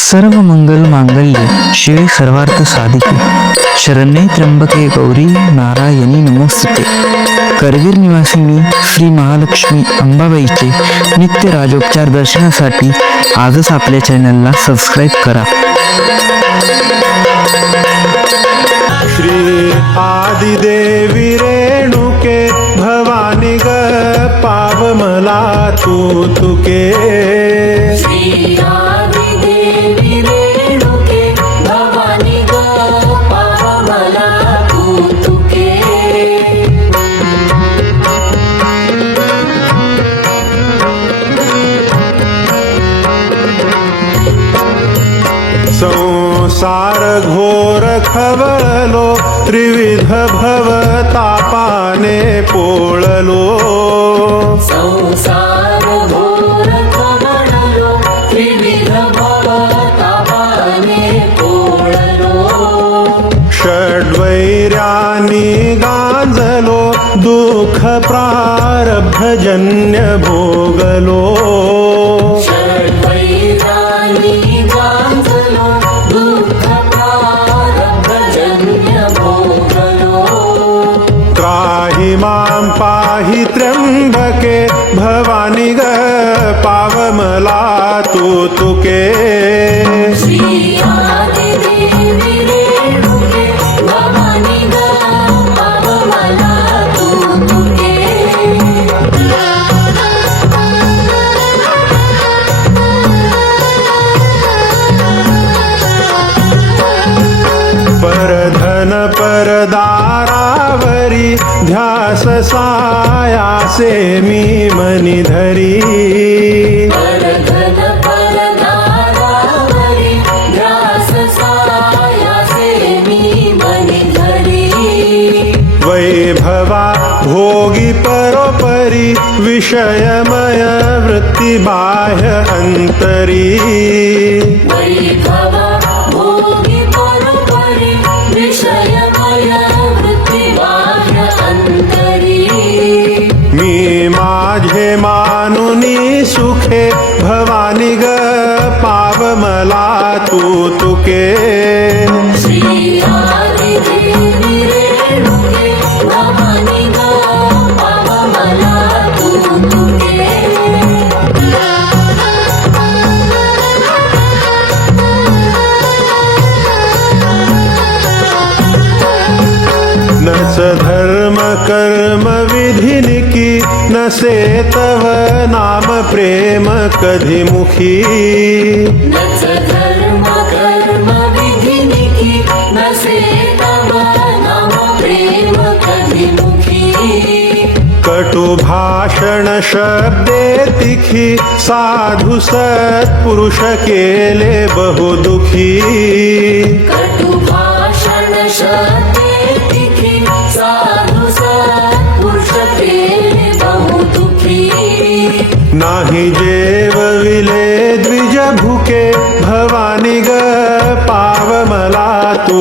सर्व मंगल मांगल्ये शिवे सर्वार्थ साधिके. शरण्ये त्र्यंबके गौरी नारायणी नमोस्तुते. करवीर निवासिनी श्री महालक्ष्मी अंबाबाईचे नित्य राजोपचार दर्शनासाठी आजच आपल्या चॅनलला सबस्क्राईब करा. श्री आदिदेवी रेणुके भवानी ग पाव मला तू तुके. संसार घोर खवळलो त्रिविध भव तापाने पोळलो। संसार घोर कमळलो त्रिविध भव तापाने पोळलो। षड्वैर्यानी गांजलो दुःख प्रारब्धजन्य भोगलो पाहि मां पाहि त्र्यंबके भवानी ग पावमला तू तुके परधन परदा साया यासे मे मणिधरी वैभवा भोगी परोपरि विषयमय वृत्तिबाह्य अन्तरी। मानुनी सुखे भवानी ग पाव मला तू तुके। श्री आदिदेवी रेणुके भवानी ग पाव मला कौतुके नच धर्म कर्म विधिनिकी नसे तव नाम प्रेम कधी मुखी। कर्म कटु भाषण शब्दे तिखी साधु सत्पुरुष केले बहुदुखी कटुभाषण नाही जेवविले द्विज भुके भवानी ग पाव मला तू